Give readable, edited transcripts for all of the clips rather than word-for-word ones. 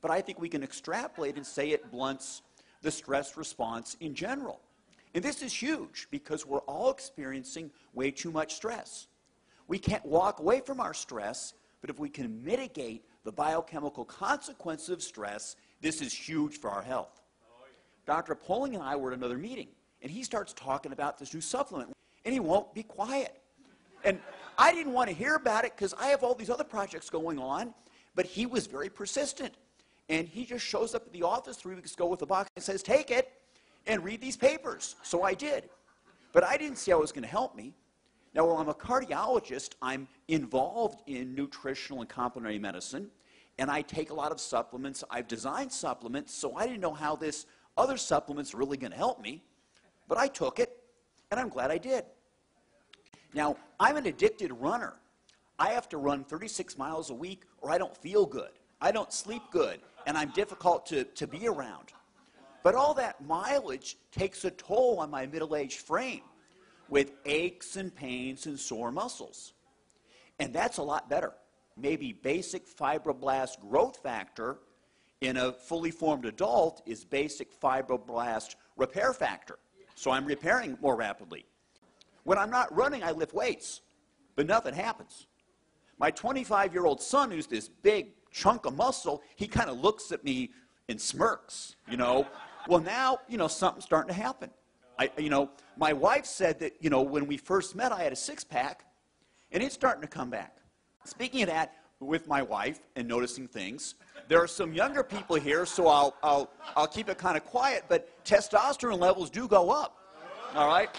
but I think we can extrapolate and say it blunts the stress response in general. And this is huge because we're all experiencing way too much stress. We can't walk away from our stress, but if we can mitigate the biochemical consequences of stress, this is huge for our health. Dr. Poling and I were at another meeting, and he starts talking about this new supplement, and he won't be quiet. And I didn't want to hear about it because I have all these other projects going on, but he was very persistent. And he just shows up at the office 3 weeks ago with a box and says, take it and read these papers. So I did. But I didn't see how it was going to help me. Now, while I'm a cardiologist, I'm involved in nutritional and complementary medicine, and I take a lot of supplements. I've designed supplements, so I didn't know how this other supplement's really going to help me. But I took it, and I'm glad I did. Now, I'm an addicted runner. I have to run 36 miles a week or I don't feel good. I don't sleep good, and I'm difficult to be around. But all that mileage takes a toll on my middle-aged frame with aches and pains and sore muscles. And that's a lot better. Maybe basic fibroblast growth factor in a fully formed adult is basic fibroblast repair factor. So I'm repairing more rapidly. When I'm not running, I lift weights, but nothing happens. My 25-year-old son, who's this big chunk of muscle, he kind of looks at me and smirks, you know. Well, now, you know, something's starting to happen. My wife said that, you know, when we first met, I had a six-pack, and it's starting to come back. Speaking of that, with my wife and noticing things, there are some younger people here, so I'll keep it kind of quiet, but testosterone levels do go up, all right?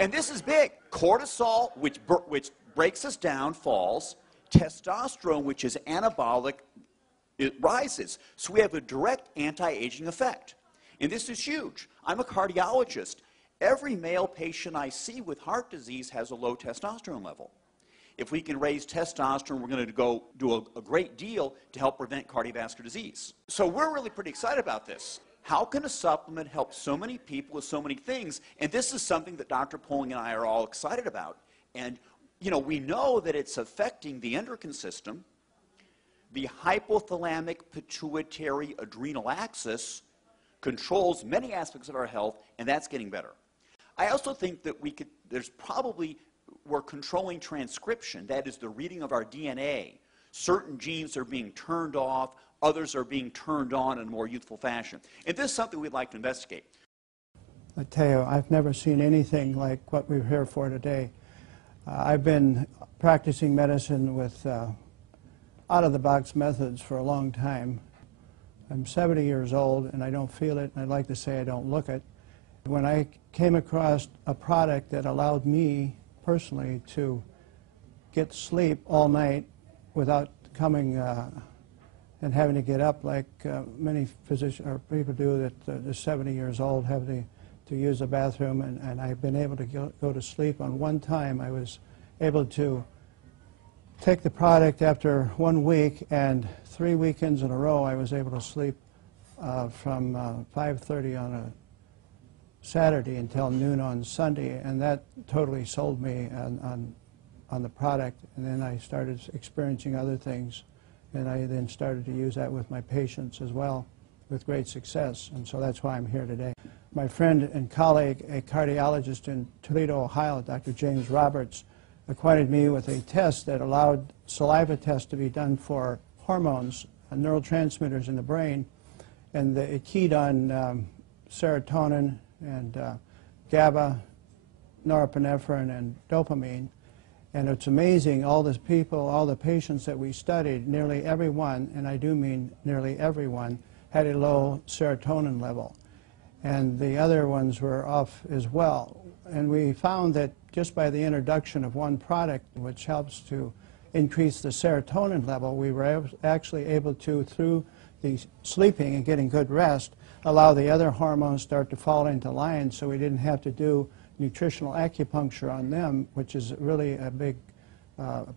And this is big. Cortisol, which breaks us down, falls. Testosterone, which is anabolic, it rises. So we have a direct anti-aging effect. And this is huge. I'm a cardiologist. Every male patient I see with heart disease has a low testosterone level. If we can raise testosterone, we're going to go do a great deal to help prevent cardiovascular disease. So we're really pretty excited about this. How can a supplement help so many people with so many things? And this is something that Dr. Poling and I are all excited about. And, you know, we know that it's affecting the endocrine system, the hypothalamic pituitary adrenal axis controls many aspects of our health, and that's getting better. I also think that we're controlling transcription, that is the reading of our DNA. Certain genes are being turned off, others are being turned on in a more youthful fashion. And this is something we'd like to investigate. I tell you, I've never seen anything like what we're here for today. I've been practicing medicine with out-of-the-box methods for a long time. I'm 70 years old, and I don't feel it, and I'd like to say I don't look it. When I came across a product that allowed me personally to get sleep all night without coming and having to get up like many physicians or people do that are 70 years old, have to use a bathroom, and I've been able to go to sleep. On one time I was able to take the product after 1 week, and 3 weekends in a row I was able to sleep from 5:30 on a Saturday until noon on Sunday, and that totally sold me on the product. And then I started experiencing other things, and I then started to use that with my patients as well with great success, and so that's why I'm here today. My friend and colleague, a cardiologist in Toledo, Ohio, Dr. James Roberts, acquainted me with a test that allowed saliva tests to be done for hormones, neurotransmitters in the brain, and it keyed on serotonin and GABA, norepinephrine, and dopamine. And it's amazing, all the people, all the patients that we studied, nearly everyone, and I do mean nearly everyone, had a low serotonin level. And the other ones were off as well. And we found that just by the introduction of one product, which helps to increase the serotonin level, we were actually able to, through the sleeping and getting good rest, allow the other hormones start to fall into line, so we didn't have to do nutritional acupuncture on them, which is really a big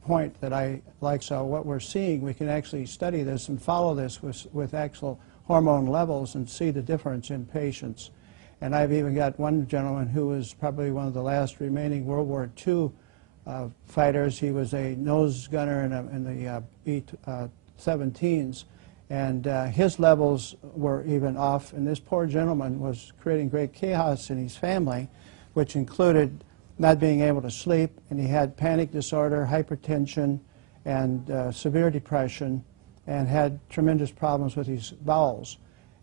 point that I like. So what we're seeing, we can actually study this and follow this with actual hormone levels and see the difference in patients. And I've even got one gentleman who was probably one of the last remaining World War II fighters. He was a nose gunner in the B-17s, And his levels were even off, and this poor gentleman was creating great chaos in his family, which included not being able to sleep, and he had panic disorder, hypertension, and severe depression, and had tremendous problems with his bowels.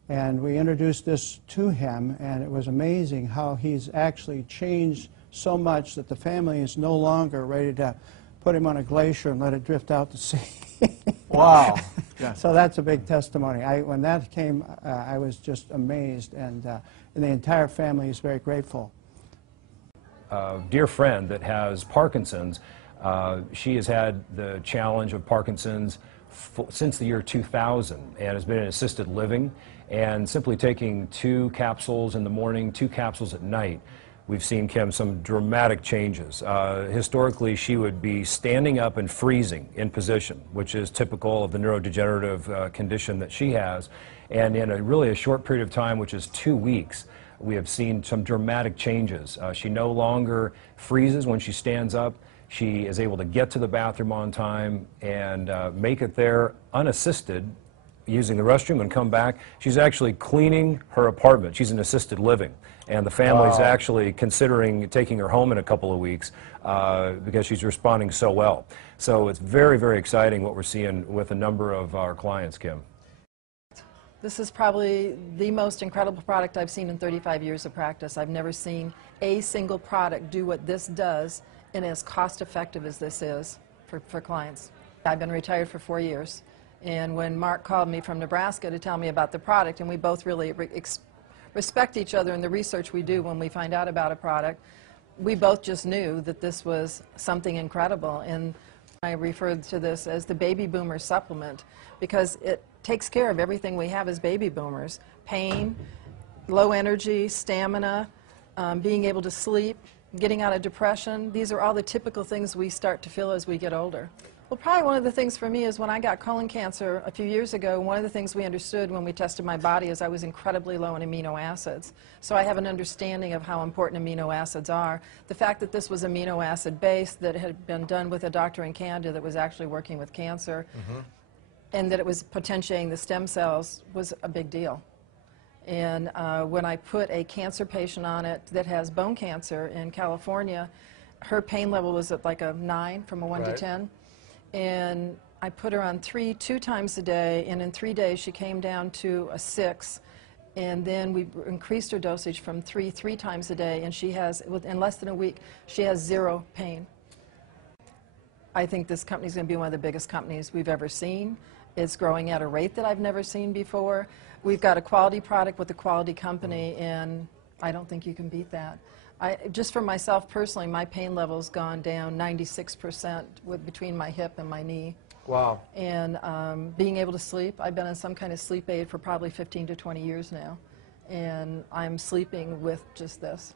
And we introduced this to him, and it was amazing how he's actually changed so much that the family is no longer ready to put him on a glacier and let it drift out to sea. Wow. Yeah. So that's a big testimony. When that came, I was just amazed, and the entire family is very grateful. A dear friend that has Parkinson's, she has had the challenge of Parkinson's since the year 2000 and has been in assisted living, and simply taking 2 capsules in the morning, 2 capsules at night, we've seen, Kim, some dramatic changes. Historically, she would be standing up and freezing in position, which is typical of the neurodegenerative condition that she has. And in really a short period of time, which is 2 weeks, we have seen some dramatic changes. She no longer freezes when she stands up. She is able to get to the bathroom on time and make it there unassisted, using the restroom, and come back. She's actually cleaning her apartment. She's in assisted living, and the family's actually considering taking her home in a couple of weeks because she's responding so well. So it's very, very exciting what we're seeing with a number of our clients, Kim. This is probably the most incredible product I've seen in 35 years of practice. I've never seen a single product do what this does and as cost-effective as this is for clients. I've been retired for 4 years. And when Mark called me from Nebraska to tell me about the product, and we both really respect each other in the research we do when we find out about a product, we both just knew that this was something incredible. And I referred to this as the baby boomer supplement because it takes care of everything we have as baby boomers: pain, low energy, stamina, being able to sleep, getting out of depression. These are all the typical things we start to feel as we get older. Well, probably one of the things for me is when I got colon cancer a few years ago, one of the things we understood when we tested my body is I was incredibly low in amino acids. So I have an understanding of how important amino acids are. The fact that this was amino acid based, that it had been done with a doctor in Canada that was actually working with cancer, and that it was potentiating the stem cells was a big deal. And when I put a cancer patient on it that has bone cancer in California, her pain level was at like a 9 from a 1 to 10. And I put her on 2 times a day, and in 3 days she came down to a 6. And then we increased her dosage from 3 times a day, and she has, in less than a week, she has 0 pain. I think this company is going to be one of the biggest companies we've ever seen. It's growing at a rate that I've never seen before. We've got a quality product with a quality company, and I don't think you can beat that. Just for myself personally, my pain level's gone down 96% between my hip and my knee. Wow. And being able to sleep, I've been on some kind of sleep aid for probably 15 to 20 years now. And I'm sleeping with just this.